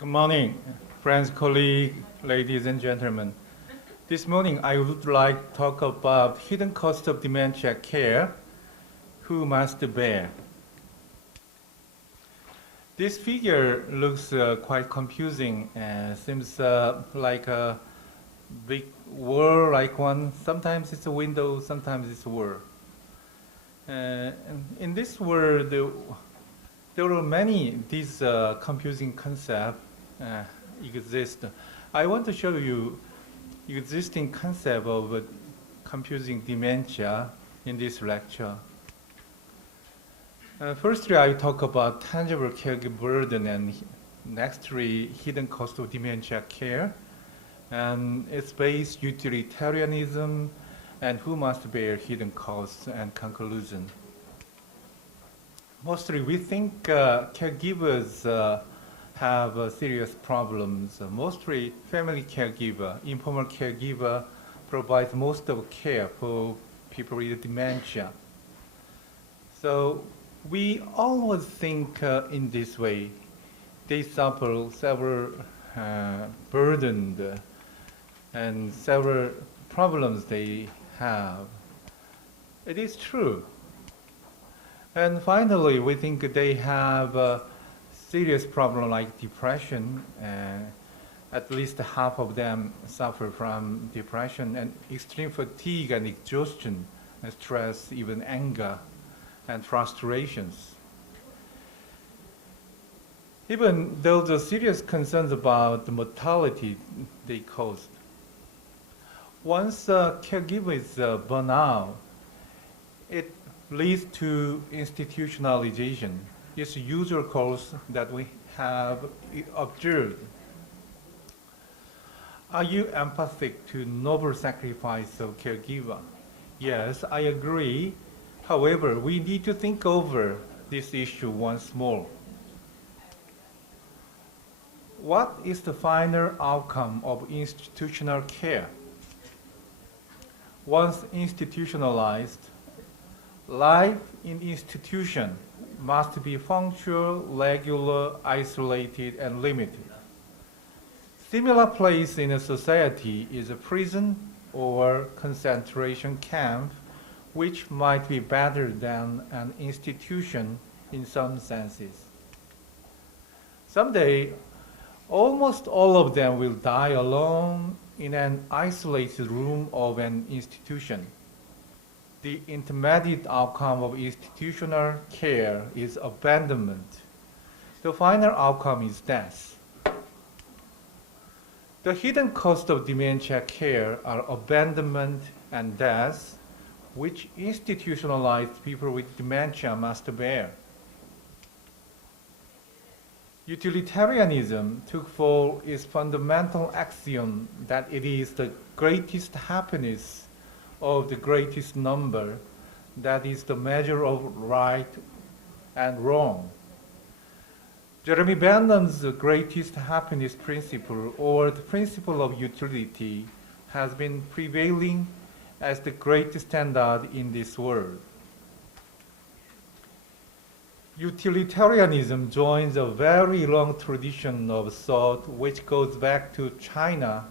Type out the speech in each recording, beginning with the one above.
Good morning, friends, colleagues, ladies and gentlemen. This morning I would like to talk about hidden cost of dementia care, who must bear. This figure looks quite confusing and seems like a big wall like one. Sometimes it's a window, sometimes it's a wall. In this world, there are many these confusing concepts exist. I want to show you existing concept of confusing dementia in this lecture. Firstly, I talk about tangible caregiver burden, and nextly, hidden cost of dementia care, and its base utilitarianism, and who must bear hidden costs, and conclusion. Mostly, we think caregivers have serious problems. Mostly, family caregiver, informal caregiver provides most of care for people with dementia. So we always think in this way. They suffer several burdened and several problems they have. It is true. And finally, we think they have a serious problem like depression. At least half of them suffer from depression and extreme fatigue and exhaustion, and stress, even anger and frustrations. Even though the serious concerns about the mortality they cause. Once a caregiver is burnt out, it leads to institutionalization. It's a usual course that we have observed. Are you empathic to noble sacrifice of caregiver? Yes, I agree. However, we need to think over this issue once more. What is the final outcome of institutional care? Once institutionalized, life in institution must be functional, regular, isolated, and limited. Similar place in a society is a prison or concentration camp, which might be better than an institution in some senses. Someday, almost all of them will die alone in an isolated room of an institution. The intermediate outcome of institutional care is abandonment. The final outcome is death. The hidden cost of dementia care are abandonment and death, which institutionalized people with dementia must bear. Utilitarianism took for its fundamental axiom that it is the greatest happiness of the greatest number that is the measure of right and wrong. Jeremy Bentham's greatest happiness principle, or the principle of utility, has been prevailing as the great standard in this world. Utilitarianism joins a very long tradition of thought which goes back to China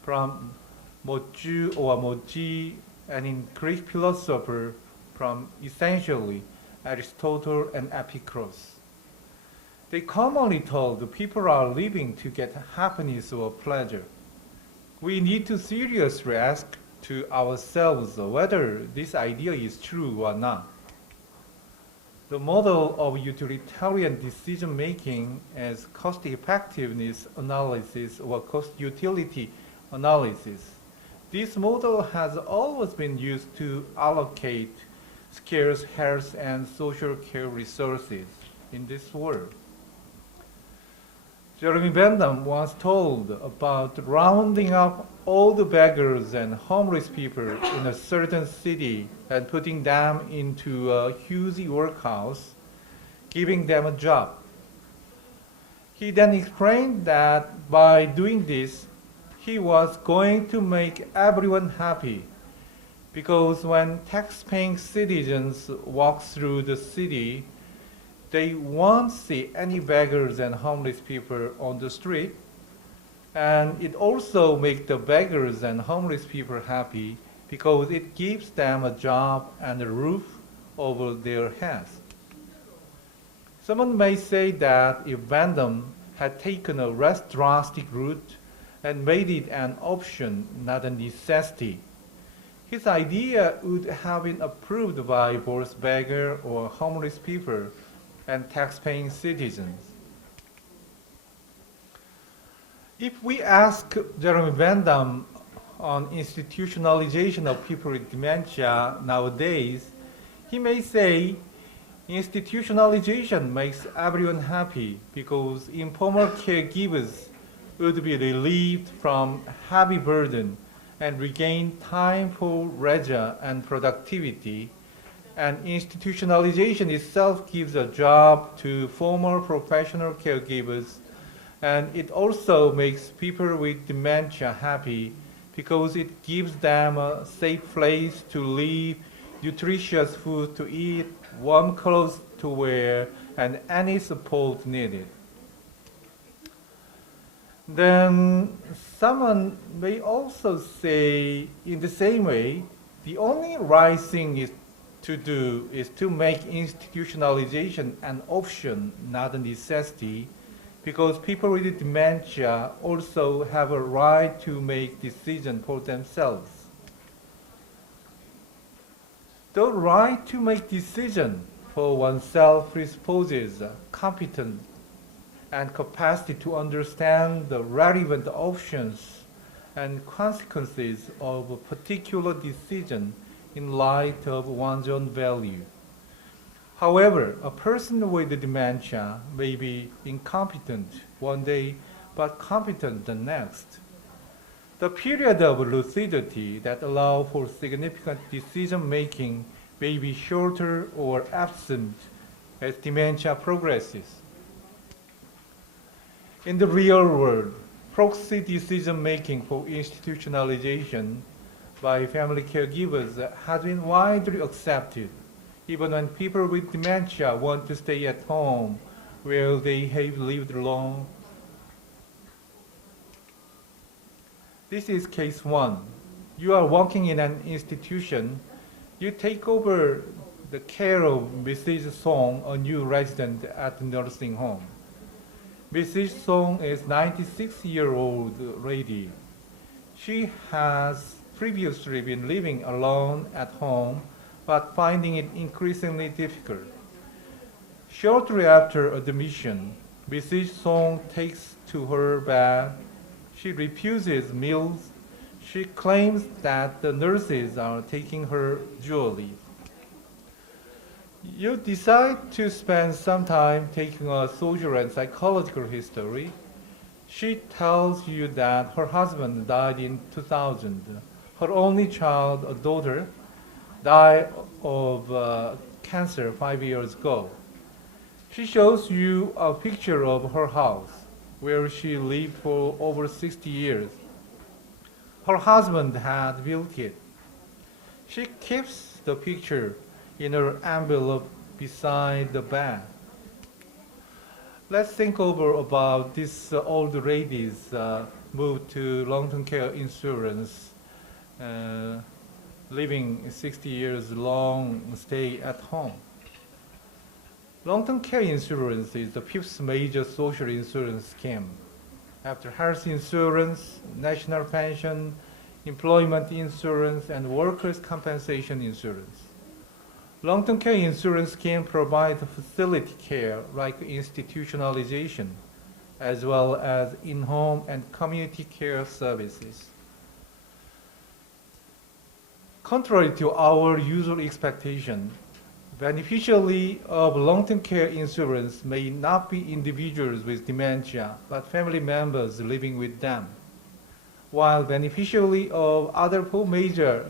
from Moji, and in Greek philosopher from essentially Aristotle and Epicurus. They commonly told the people are living to get happiness or pleasure. We need to seriously ask to ourselves whether this idea is true or not. The model of utilitarian decision-making as cost-effectiveness analysis or cost-utility analysis. This model has always been used to allocate scarce health and social care resources in this world. Jeremy Bentham once told about rounding up all the beggars and homeless people in a certain city and putting them into a huge workhouse, giving them a job. He then explained that by doing this, he was going to make everyone happy, because when tax-paying citizens walk through the city, They won't see any beggars and homeless people on the street. And it also makes the beggars and homeless people happy because it gives them a job and a roof over their heads. Someone may say that if Vandam had taken a less drastic route and made it an option, not a necessity, his idea would have been approved by both beggar or homeless people and tax-paying citizens. If we ask Jeremy Vandam on institutionalization of people with dementia nowadays, he may say institutionalization makes everyone happy because informal caregivers would be relieved from heavy burden and regain time for leisure and productivity, and institutionalization itself gives a job to former professional caregivers, and it also makes people with dementia happy because it gives them a safe place to live, nutritious food to eat, warm clothes to wear, and any support needed. Then someone may also say, in the same way, the only right thing to do is to make institutionalization an option, not a necessity, because people with dementia also have a right to make decisions for themselves. The right to make decisions for oneself presupposes competence and capacity to understand the relevant options and consequences of a particular decision in light of one's own value. However, a person with dementia may be incompetent one day but competent the next. The period of lucidity that allows for significant decision-making may be shorter or absent as dementia progresses. In the real world, proxy decision-making for institutionalization by family caregivers has been widely accepted, even when people with dementia want to stay at home where they have lived long. This is case one. You are working in an institution. You take over the care of Mrs. Song, a new resident at the nursing home. Mrs. Song is a 96-year-old lady. She has previously been living alone at home, but finding it increasingly difficult. Shortly after admission, Mrs. Song takes to her bed. She refuses meals. She claims that the nurses are taking her jewelry. You decide to spend some time taking a social and psychological history. She tells you that her husband died in 2000. Her only child, a daughter, died of cancer 5 years ago. She shows you a picture of her house, where she lived for over 60 years. Her husband had built it. She keeps the picture in her envelope beside the bed. Let's think over about this old lady's move to long-term care insurance, living 60 years long stay at home. Long-term care insurance is the fifth major social insurance scheme, after health insurance, national pension, employment insurance, and workers' compensation insurance. Long-term care insurance scheme provides facility care like institutionalization, as well as in-home and community care services. Contrary to our usual expectation, beneficiaries of long-term care insurance may not be individuals with dementia, but family members living with them, while beneficiaries of other four major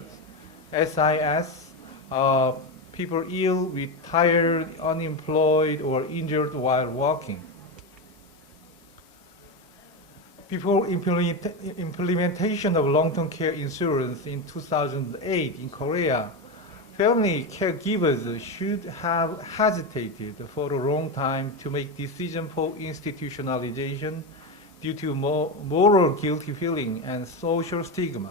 SIS are people ill, retired, unemployed, or injured while working. Before implementation of long-term care insurance in 2008 in Korea, family caregivers should have hesitated for a long time to make decisions for institutionalization due to moral guilty feeling and social stigma.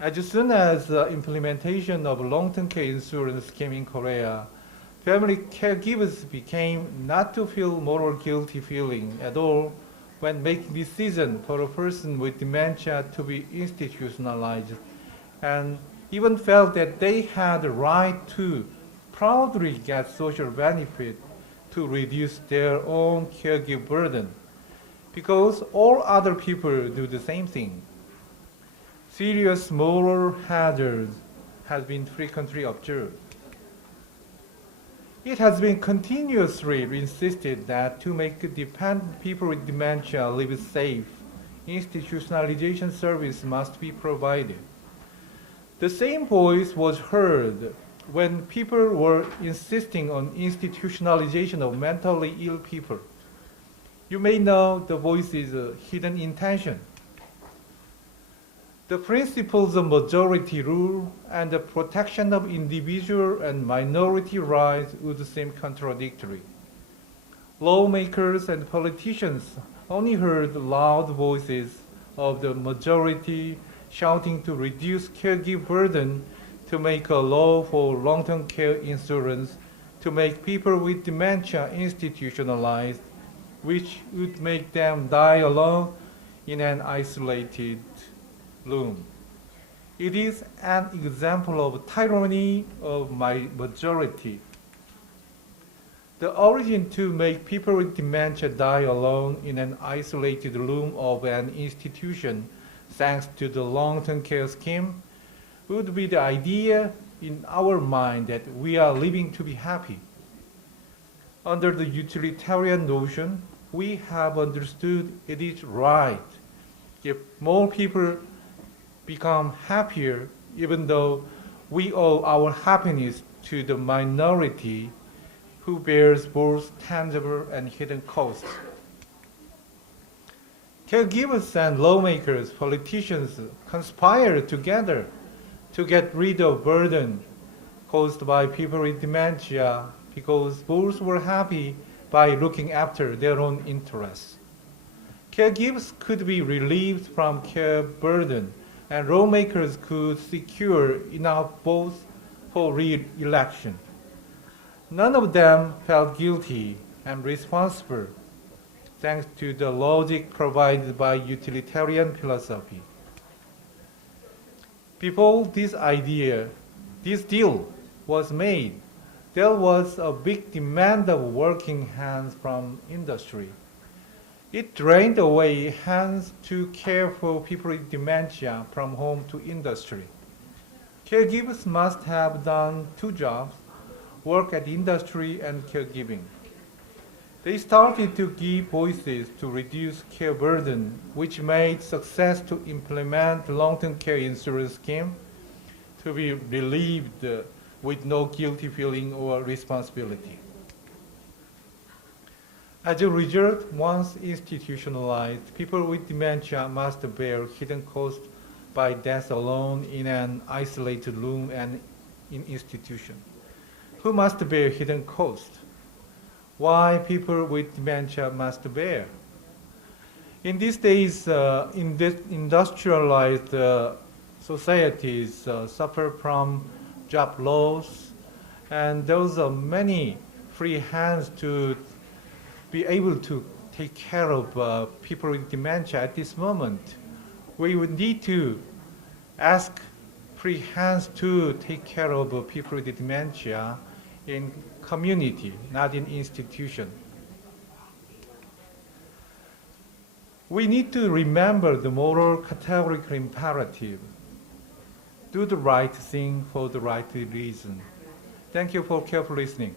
As soon as the implementation of long-term care insurance came in Korea, family caregivers became not to feel moral guilty feeling at all when making decisions for a person with dementia to be institutionalized, and even felt that they had the right to proudly get social benefit to reduce their own caregiver burden, because all other people do the same thing. Serious moral hazards has been frequently observed. It has been continuously insisted that to make dependent people with dementia live safe, institutionalization service must be provided. The same voice was heard when people were insisting on institutionalization of mentally ill people. You may know the voice's hidden intention. The principles of majority rule and the protection of individual and minority rights would seem contradictory. Lawmakers and politicians only heard loud voices of the majority shouting to reduce caregiver burden, to make a law for long-term care insurance, to make people with dementia institutionalized, which would make them die alone in an isolated room. It is an example of tyranny of my majority. The origin to make people with dementia die alone in an isolated room of an institution, thanks to the long-term care scheme, would be the idea in our mind that we are living to be happy. Under the utilitarian notion, we have understood it is right if more people become happier, even though we owe our happiness to the minority who bears both tangible and hidden costs. Caregivers and lawmakers, politicians conspire together to get rid of burden caused by people with dementia because both were happy by looking after their own interests. Caregivers could be relieved from care burden, and lawmakers could secure enough votes for re-election. None of them felt guilty and responsible, thanks to the logic provided by utilitarian philosophy. Before this deal was made, there was a big demand of working hands from industry. It drained away hands to care for people with dementia from home to industry. Caregivers must have done two jobs, work at industry and caregiving. They started to give voices to reduce care burden, which made success to implement long-term care insurance scheme to be relieved with no guilty feeling or responsibility. As a result, once institutionalized, people with dementia must bear hidden costs by death alone in an isolated room and in institution. Who must bear hidden costs? Why people with dementia must bear? In these days, in this industrialized societies suffer from job loss, and those are many free hands to be able to take care of people with dementia at this moment. We would need to ask free hands to take care of people with dementia in community, not in institution. We need to remember the moral categorical imperative. Do the right thing for the right reason. Thank you for careful listening.